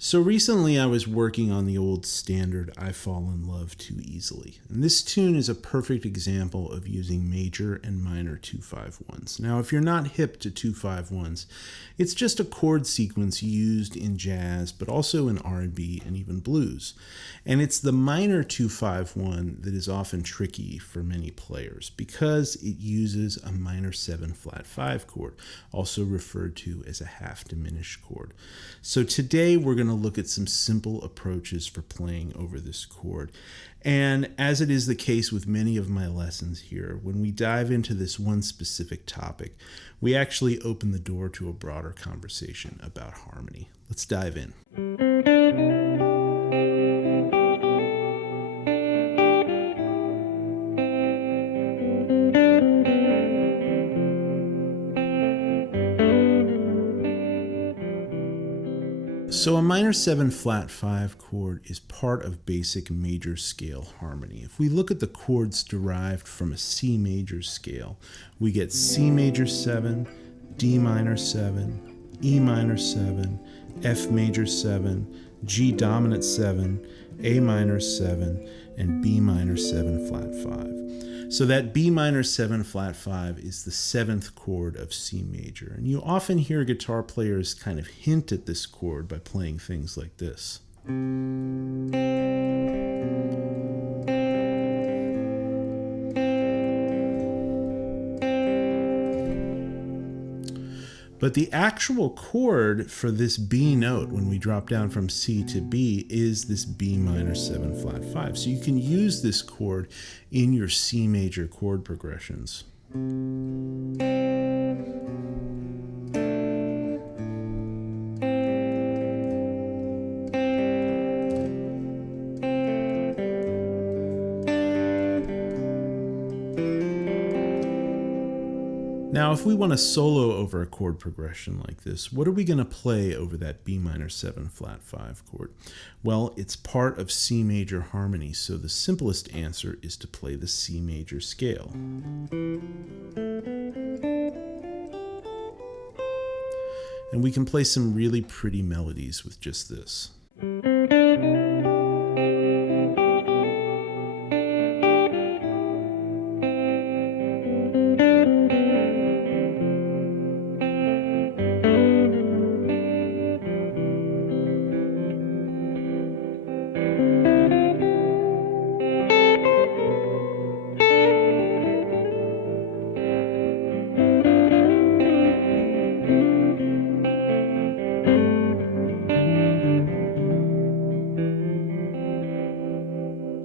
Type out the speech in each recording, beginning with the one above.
So recently I was working on the old standard I Fall in Love Too Easily. And this tune is a perfect example of using major and minor 2-5-1s. Now, if you're not hip to 2-5-1s, it's just a chord sequence used in jazz, but also in R&B and even blues. And it's the minor 2-5-1 that is often tricky for many players because it uses a minor 7 flat 5 chord, also referred to as a half diminished chord. So today we're going to look at some simple approaches for playing over this chord. And as it is the case with many of my lessons here, when we dive into this one specific topic, we actually open the door to a broader conversation about harmony. Let's dive in. So a minor 7 flat 5 chord is part of basic major scale harmony. If we look at the chords derived from a C major scale, we get C major 7, D minor 7, E minor 7, F major 7, G dominant 7, A minor 7, and B minor 7 flat 5. So that B minor 7 flat 5 is the 7th chord of C major. And you often hear guitar players kind of hint at this chord by playing things like this. But the actual chord for this B note when we drop down from C to B is this B minor 7 flat 5. So you can use this chord in your C major chord progressions. Now, if we want to solo over a chord progression like this, what are we going to play over that B minor 7 flat 5 chord? Well, it's part of C major harmony, so the simplest answer is to play the C major scale. And we can play some really pretty melodies with just this.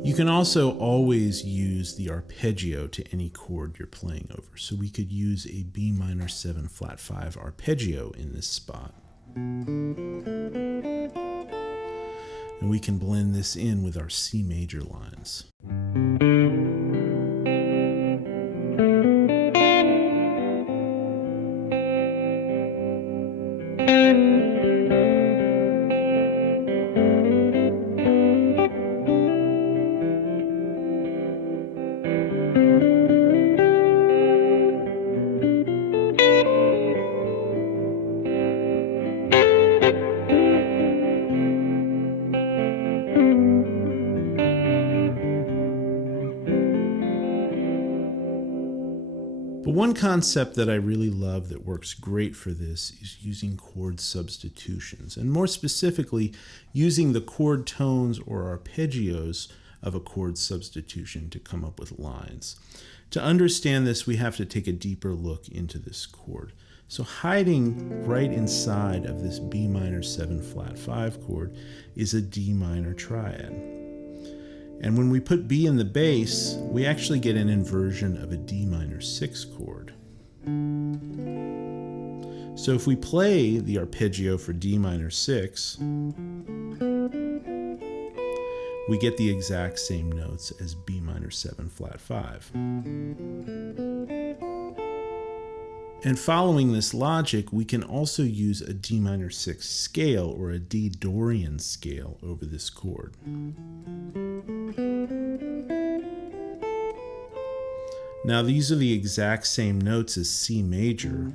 You can also always use the arpeggio to any chord you're playing over. So we could use a B minor 7 flat 5 arpeggio in this spot. And we can blend this in with our C major lines. But one concept that I really love that works great for this is using chord substitutions, and more specifically, using the chord tones or arpeggios of a chord substitution to come up with lines. To understand this, we have to take a deeper look into this chord. So hiding right inside of this B minor 7 flat 5 chord is a D minor triad. And when we put B in the bass, we actually get an inversion of a D minor 6 chord. So if we play the arpeggio for D minor 6, we get the exact same notes as B minor 7 flat 5. And following this logic, we can also use a D minor 6 scale or a D Dorian scale over this chord. Now these are the exact same notes as C major,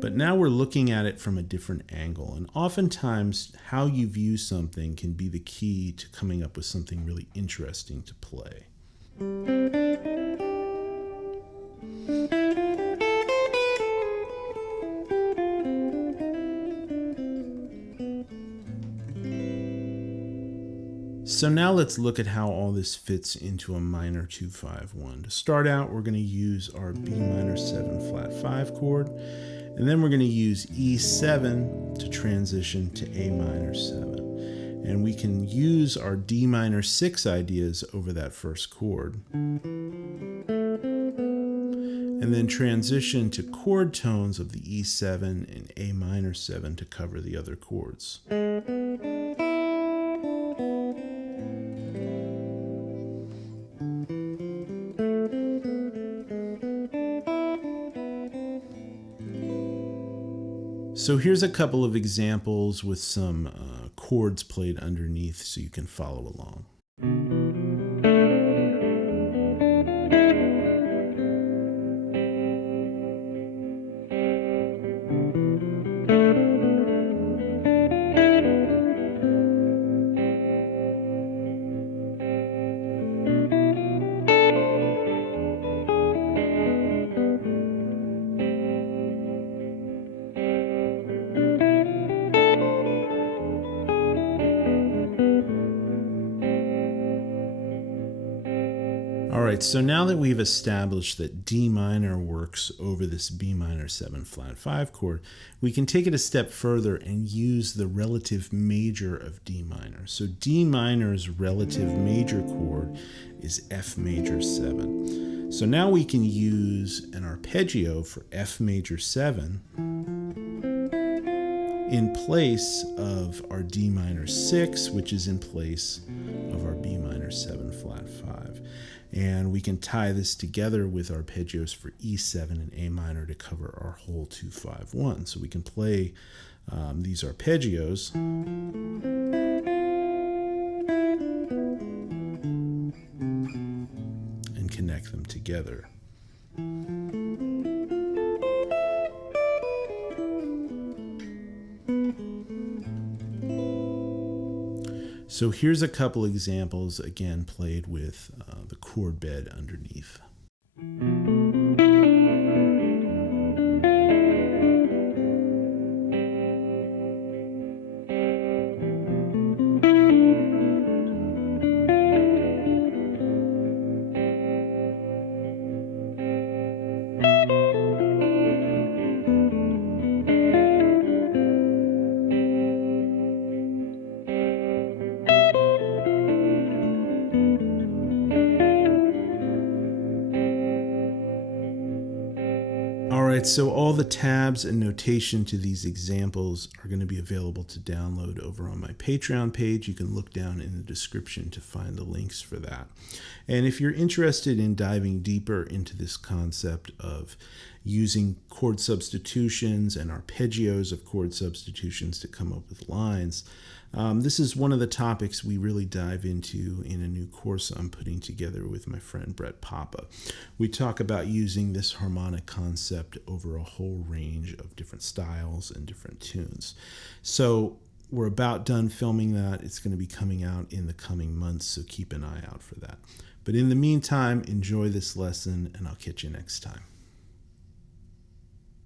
But now we're looking at it from a different angle, and oftentimes how you view something can be the key to coming up with something really interesting to play. So now let's look at how all this fits into a minor 2-5-1. To start out, we're going to use our B minor 7 flat 5 chord, and then we're going to use E7 to transition to A minor 7. And we can use our D minor 6 ideas over that first chord. And then transition to chord tones of the E7 and A minor 7 to cover the other chords. So here's a couple of examples with some chords played underneath so you can follow along. All right, so now that we've established that D minor works over this B minor 7 flat 5 chord, we can take it a step further and use the relative major of D minor. So D minor's relative major chord is F major 7. So now we can use an arpeggio for F major 7 in place of our D minor 6, which is in place of our B minor 7 flat 5. And we can tie this together with arpeggios for E7 and A minor to cover our whole 2-5-1. So we can play these arpeggios and connect them together. So here's a couple examples, again, played with the chord bed underneath. Alright, so all the tabs and notation to these examples are going to be available to download over on my Patreon page. You can look down in the description to find the links for that. And if you're interested in diving deeper into this concept of using chord substitutions and arpeggios of chord substitutions to come up with lines, this is one of the topics we really dive into in a new course I'm putting together with my friend Brett Papa. We talk about using this harmonic concept over a whole range of different styles and different tunes. So we're about done filming that. It's going to be coming out in the coming months, so keep an eye out for that. But in the meantime, enjoy this lesson, and I'll catch you next time.